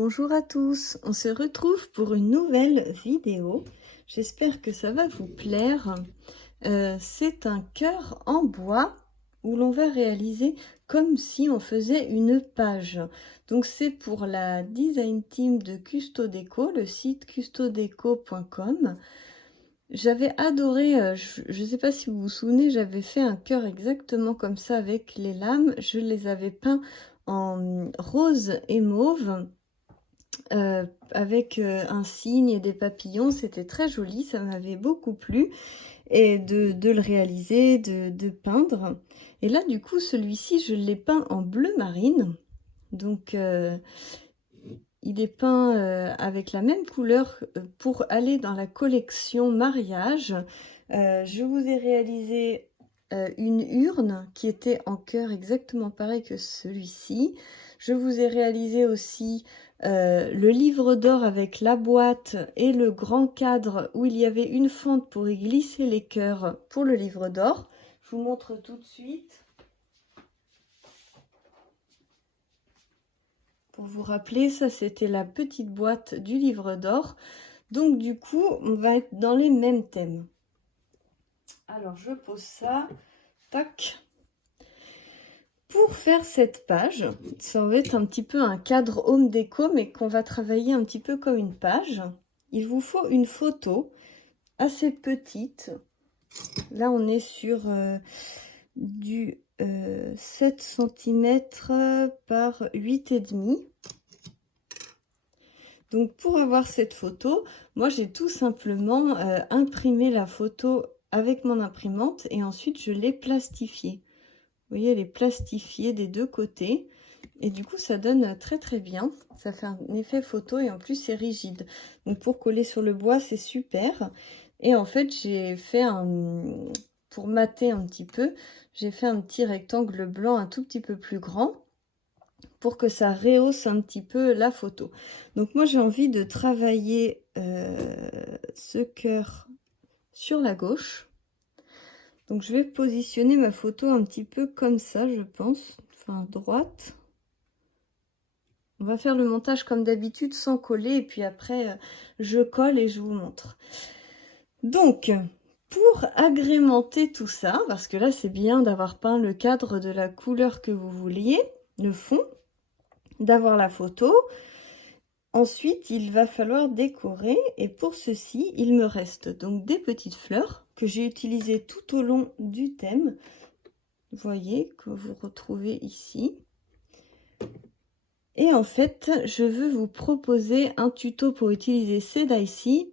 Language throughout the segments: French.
bonjour à tous, on se retrouve pour une nouvelle vidéo, j'espère que ça va vous plaire. C'est un cœur en bois où l'on va réaliser comme si on faisait une page. Donc c'est pour la design team de Custodeco, le site custodeco.com. J'avais adoré, je ne sais pas si vous vous souvenez, j'avais fait un cœur exactement comme ça avec les lames. Je les avais peints en rose et mauve. Avec un cygne et des papillons, c'était très joli, ça m'avait beaucoup plu et de le réaliser, de peindre. Et là du coup celui-ci je l'ai peint en bleu marine, donc il est peint avec la même couleur pour aller dans la collection mariage. Je vous ai réalisé une urne qui était en cœur exactement pareil que celui-ci. Je vous ai réalisé aussi le livre d'or avec la boîte et le grand cadre où il y avait une fente pour y glisser les cœurs pour le livre d'or. Je vous montre tout de suite. Pour vous rappeler, ça c'était la petite boîte du livre d'or. Donc du coup, on va être dans les mêmes thèmes. Alors je pose ça, tac. Pour faire cette page, ça va être un petit peu un cadre home déco, mais qu'on va travailler un petit peu comme une page. Il vous faut une photo assez petite. Là, on est sur du 7 cm par 8,5. Donc, pour avoir cette photo, moi, j'ai tout simplement imprimé la photo avec mon imprimante et ensuite, je l'ai plastifiée. Vous voyez, elle est plastifiée des deux côtés. Et du coup, ça donne très très bien. Ça fait un effet photo et en plus, c'est rigide. Donc, pour coller sur le bois, c'est super. Et en fait, j'ai fait pour mater un petit peu, j'ai fait un petit rectangle blanc un tout petit peu plus grand pour que ça rehausse un petit peu la photo. Donc, moi, j'ai envie de travailler ce cœur sur la gauche. Donc je vais positionner ma photo un petit peu comme ça, je pense, enfin droite. On va faire le montage comme d'habitude sans coller et puis après je colle et je vous montre. Donc pour agrémenter tout ça, parce que là c'est bien d'avoir peint le cadre de la couleur que vous vouliez, le fond, d'avoir la photo. Ensuite, il va falloir décorer et pour ceci, il me reste donc des petites fleurs que j'ai utilisées tout au long du thème. Vous voyez, que vous retrouvez ici. Et en fait, je veux vous proposer un tuto pour utiliser ces die-ci.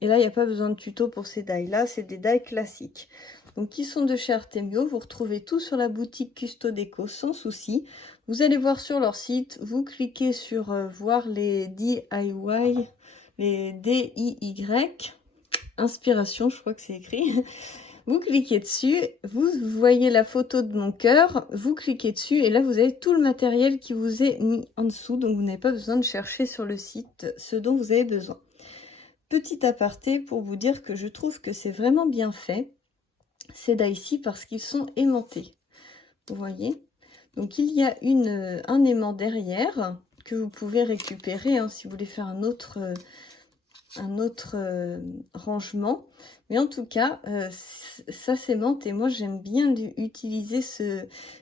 Et là, il n'y a pas besoin de tuto pour ces die-là, c'est des die classiques. Donc, qui sont de chez Artemio. Vous retrouvez tout sur la boutique Custodeco sans souci. Vous allez voir sur leur site, vous cliquez sur voir les DIY, les DIY, inspiration, je crois que c'est écrit. Vous cliquez dessus, vous voyez la photo de mon cœur, vous cliquez dessus et là vous avez tout le matériel qui vous est mis en dessous, donc vous n'avez pas besoin de chercher sur le site ce dont vous avez besoin. Petit aparté pour vous dire que je trouve que c'est vraiment bien fait, ces die-ci, parce qu'ils sont aimantés. Vous voyez? Donc il y a un aimant derrière que vous pouvez récupérer hein, si vous voulez faire un autre rangement, mais en tout cas ça s'aimante et moi j'aime bien utiliser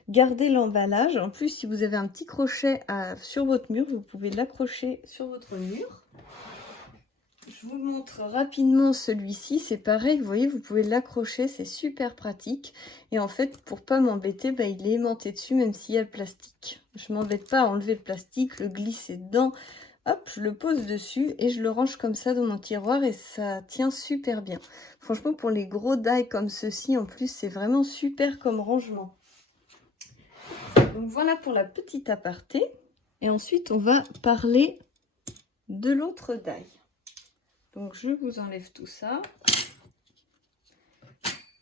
garder l'emballage. En plus, si vous avez un petit crochet sur votre mur, vous pouvez l'accrocher sur votre mur. Je vous montre rapidement celui-ci, c'est pareil, vous voyez, vous pouvez l'accrocher, c'est super pratique. Et en fait, pour pas m'embêter, il est aimanté dessus même s'il y a le plastique. Je m'embête pas à enlever le plastique, le glisser dedans. Hop, je le pose dessus et je le range comme ça dans mon tiroir et ça tient super bien. Franchement, pour les gros die comme ceci, en plus, c'est vraiment super comme rangement. Donc voilà pour la petite aparté. Et ensuite, on va parler de l'autre die. Donc je vous enlève tout ça.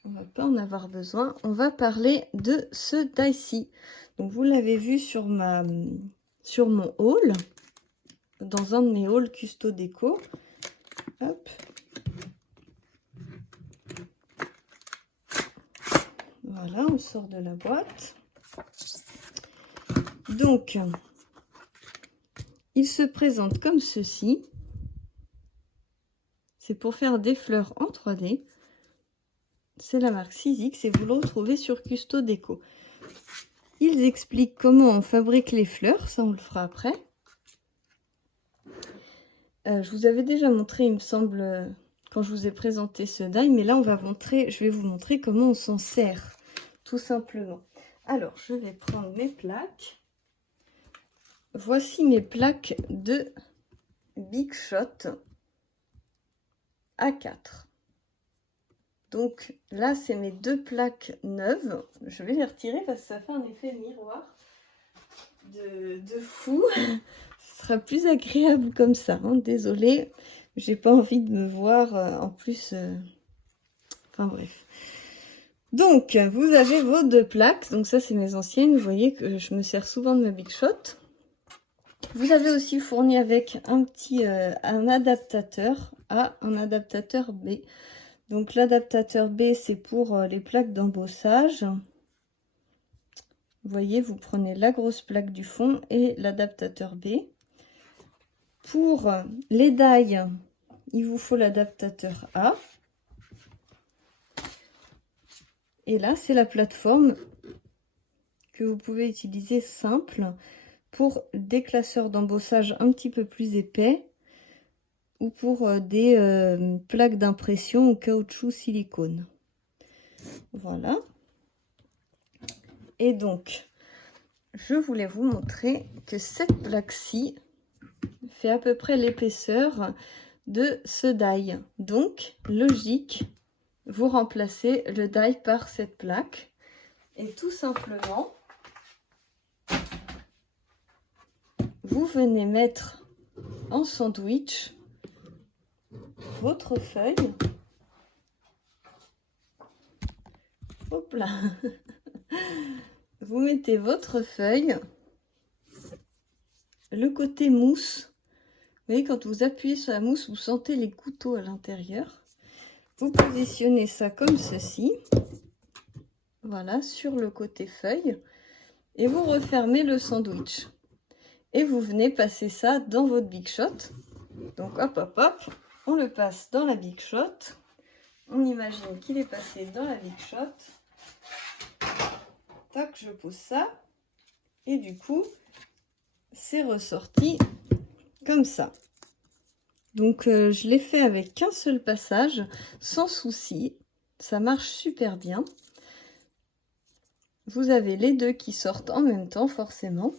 On va pas en avoir besoin. On va parler de ce die-ci. Donc vous l'avez vu sur mon haul. Dans un de mes hauls Custodeco. Hop. Voilà, on sort de la boîte. Donc, Il se présente comme ceci. C'est pour faire des fleurs en 3D. C'est la marque Sizzix et vous le retrouvez sur Custo Déco. Ils expliquent comment on fabrique les fleurs, ça on le fera après. Je vous avais déjà montré, il me semble, quand je vous ai présenté ce die, mais là je vais vous montrer comment on s'en sert, tout simplement. Alors, je vais prendre mes plaques. Voici mes plaques de Big Shot A4. Donc là, c'est mes 2 plaques neuves. Je vais les retirer parce que ça fait un effet miroir de fou. Ce sera plus agréable comme ça. Hein. Désolée, j'ai pas envie de me voir en plus. Enfin bref. Donc, vous avez vos 2 plaques. Donc ça, c'est mes anciennes. Vous voyez que je me sers souvent de ma Big Shot. Vous avez aussi fourni avec un petit un adaptateur A, un adaptateur B. Donc l'adaptateur B, c'est pour les plaques d'embossage. Vous voyez, vous prenez la grosse plaque du fond et l'adaptateur B. Pour les die, il vous faut l'adaptateur A. Et là, c'est la plateforme que vous pouvez utiliser simple pour des classeurs d'embossage un petit peu plus épais ou pour des plaques d'impression au caoutchouc silicone. Voilà. Et donc, je voulais vous montrer que cette plaque-ci fait à peu près l'épaisseur de ce die. Donc, logique, vous remplacez le die par cette plaque. Et tout simplement, vous venez mettre en sandwich votre feuille. Hop là. Vous mettez votre feuille, le côté mousse. Vous voyez, quand vous appuyez sur la mousse, vous sentez les couteaux à l'intérieur. Vous positionnez ça comme ceci. Voilà, sur le côté feuille. Et vous refermez le sandwich. Et vous venez passer ça dans votre Big Shot. Donc hop, hop, hop. On le passe dans la Big Shot. On imagine qu'il est passé dans la Big Shot. Tac, je pose ça. Et du coup, c'est ressorti comme ça. Donc, je l'ai fait avec qu'un seul passage, sans souci. Ça marche super bien. Vous avez les deux qui sortent en même temps, forcément.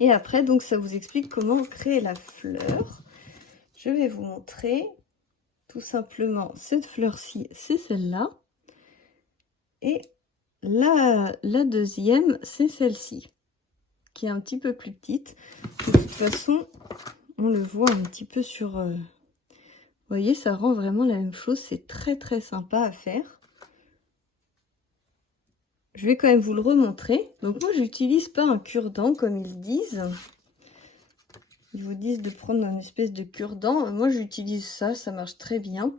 Et après, donc, ça vous explique comment créer la fleur. Je vais vous montrer tout simplement cette fleur-ci, c'est celle-là. Et la deuxième, c'est celle-ci, qui est un petit peu plus petite. De toute façon, on le voit un petit peu sur... vous voyez, ça rend vraiment la même chose. C'est très très sympa à faire. Je vais quand même vous le remontrer. Donc moi, j'utilise pas un cure-dent comme ils disent. Ils vous disent de prendre une espèce de cure-dent. Moi, j'utilise ça, ça marche très bien.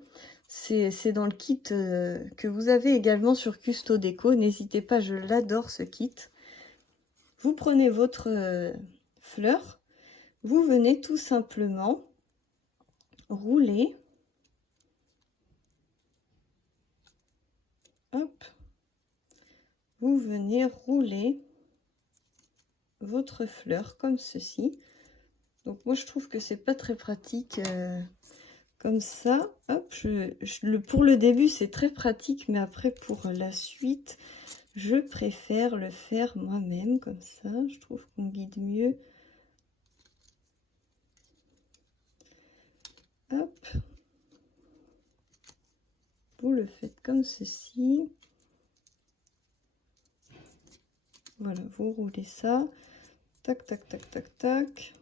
C'est dans le kit que vous avez également sur Custo Déco. N'hésitez pas, je l'adore ce kit. Vous prenez votre fleur. Vous venez tout simplement rouler. Hop. Vous venez rouler votre fleur comme ceci. Donc moi je trouve que c'est pas très pratique comme ça. Hop, pour le début c'est très pratique, mais après pour la suite, je préfère le faire moi-même comme ça. Je trouve qu'on guide mieux. Hop. Vous le faites comme ceci. Voilà, vous roulez ça. Tac, tac, tac, tac, tac.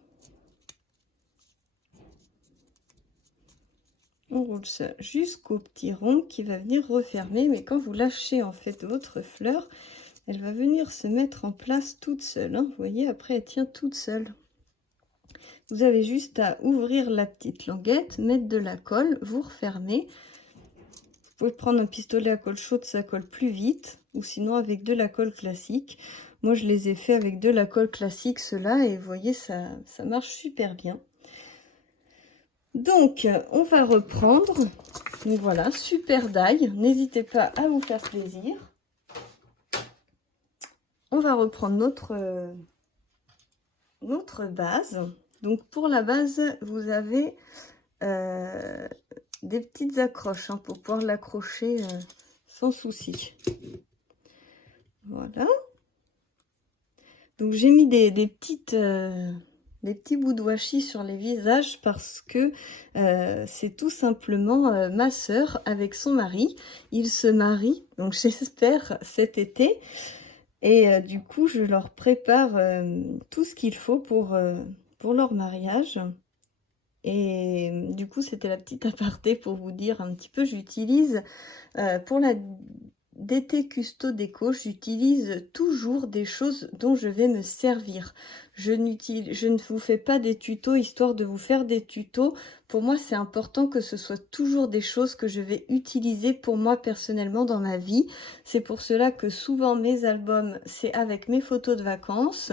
On roule ça jusqu'au petit rond qui va venir refermer. Mais quand vous lâchez en fait votre fleur, elle va venir se mettre en place toute seule. Hein. Vous voyez, après elle tient toute seule. Vous avez juste à ouvrir la petite languette, mettre de la colle, vous refermez. Vous pouvez prendre un pistolet à colle chaude, ça colle plus vite. Ou sinon avec de la colle classique. Moi, je les ai fait avec de la colle classique, ceux-là, et vous voyez, ça marche super bien. Donc, on va reprendre. Donc voilà, super die. N'hésitez pas à vous faire plaisir. On va reprendre notre base. Donc, pour la base, vous avez des petites accroches hein, pour pouvoir l'accrocher sans souci. Voilà. Donc, j'ai mis des petits bouts de washi sur les visages parce que c'est tout simplement ma sœur avec son mari. Ils se marient, donc j'espère cet été. Et du coup, je leur prépare tout ce qu'il faut pour leur mariage. Et du coup, c'était la petite aparté pour vous dire un petit peu, j'utilise pour la DT Custo Déco, j'utilise toujours des choses dont je vais me servir. Je ne vous fais pas des tutos histoire de vous faire des tutos. Pour moi, c'est important que ce soit toujours des choses que je vais utiliser pour moi personnellement dans ma vie. C'est pour cela que souvent mes albums, c'est avec mes photos de vacances.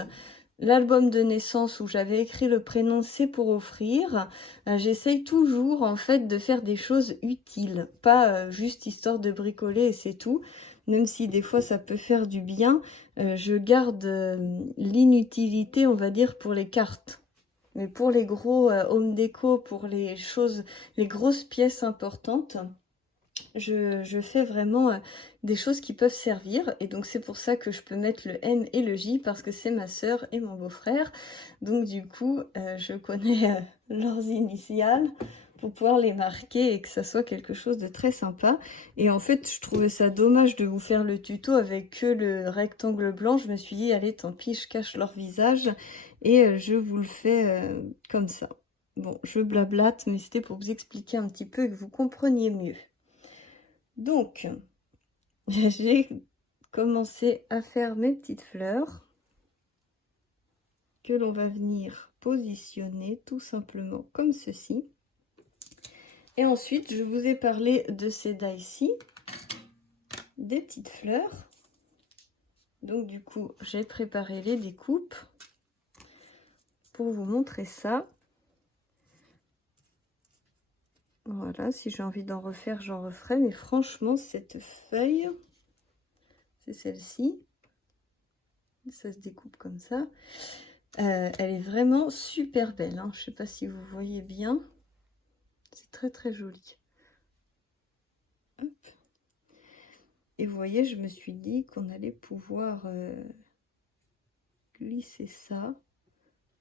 L'album de naissance où j'avais écrit le prénom, c'est pour offrir. J'essaye toujours en fait de faire des choses utiles, pas juste histoire de bricoler et c'est tout. Même si des fois ça peut faire du bien, je garde l'inutilité, on va dire, pour les cartes. Mais pour les gros home déco, pour les choses, les grosses pièces importantes, je fais vraiment des choses qui peuvent servir. Et donc c'est pour ça que je peux mettre le M et le J parce que c'est ma sœur et mon beau-frère. Donc du coup, je connais leurs initiales pour pouvoir les marquer et que ça soit quelque chose de très sympa. Et en fait, je trouvais ça dommage de vous faire le tuto avec que le rectangle blanc. Je me suis dit, allez, tant pis, je cache leur visage et je vous le fais comme ça. Bon, je blablate, mais c'était pour vous expliquer un petit peu et que vous compreniez mieux. Donc, j'ai commencé à faire mes petites fleurs que l'on va venir positionner tout simplement comme ceci. Et ensuite, je vous ai parlé de ces die-ci, des petites fleurs. Donc du coup, j'ai préparé les découpes pour vous montrer ça. Voilà, si j'ai envie d'en refaire, j'en referai. Mais franchement, cette feuille, c'est celle-ci. Ça se découpe comme ça. Elle est vraiment super belle. Hein. Je ne sais pas si vous voyez bien. C'est très très joli. Hop. Et vous voyez, je me suis dit qu'on allait pouvoir glisser ça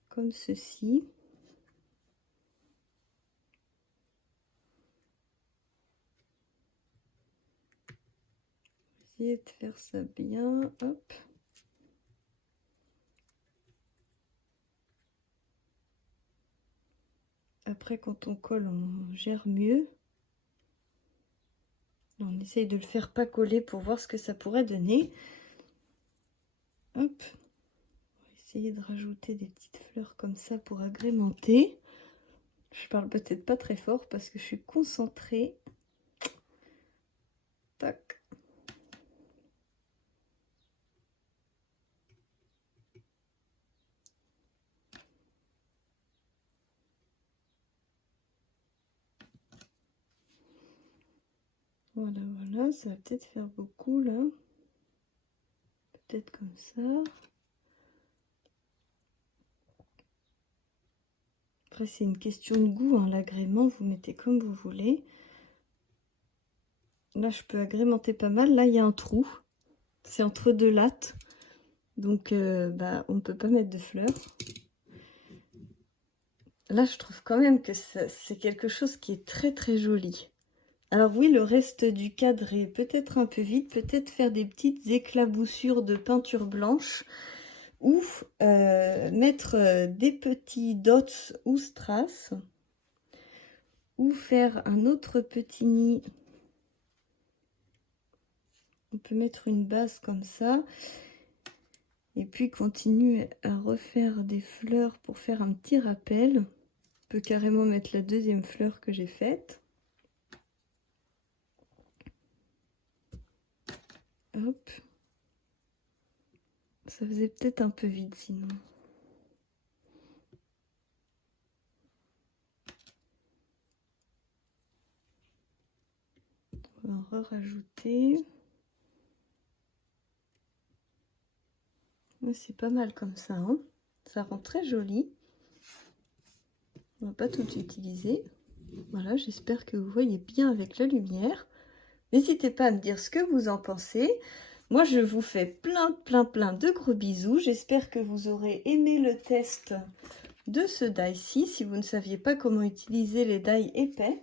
comme ceci. Essayer de faire ça bien. Hop. Après, quand on colle, on gère mieux. On essaye de le faire pas coller pour voir ce que ça pourrait donner. Hop. On va essayer de rajouter des petites fleurs comme ça pour agrémenter. Je parle peut-être pas très fort parce que je suis concentrée. Tac. Voilà, voilà, ça va peut-être faire beaucoup là. Peut-être comme ça. Après, c'est une question de goût, hein. L'agrément, vous mettez comme vous voulez. Là, je peux agrémenter pas mal. Là, il y a un trou. C'est entre deux lattes. Donc, on ne peut pas mettre de fleurs. Là, je trouve quand même que c'est quelque chose qui est très, très joli. Alors oui, le reste du cadre est peut-être un peu vide. Peut-être faire des petites éclaboussures de peinture blanche. Ou mettre des petits dots ou strass. Ou faire un autre petit nid. On peut mettre une base comme ça. Et puis continuer à refaire des fleurs pour faire un petit rappel. On peut carrément mettre la deuxième fleur que j'ai faite. Hop. Ça faisait peut-être un peu vide sinon. On va en rajouter. C'est pas mal comme ça, hein. Ça rend très joli. On va pas tout utiliser. Voilà, j'espère que vous voyez bien avec la lumière. N'hésitez pas à me dire ce que vous en pensez. Moi, je vous fais plein de gros bisous. J'espère que vous aurez aimé le test de ce die-ci, si vous ne saviez pas comment utiliser les die épais.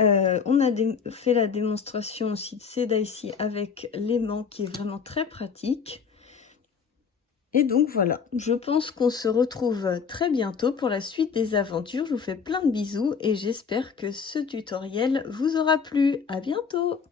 On a fait la démonstration aussi de ces die-ci avec l'aimant qui est vraiment très pratique. Et donc voilà, je pense qu'on se retrouve très bientôt pour la suite des aventures. Je vous fais plein de bisous et j'espère que ce tutoriel vous aura plu. À bientôt!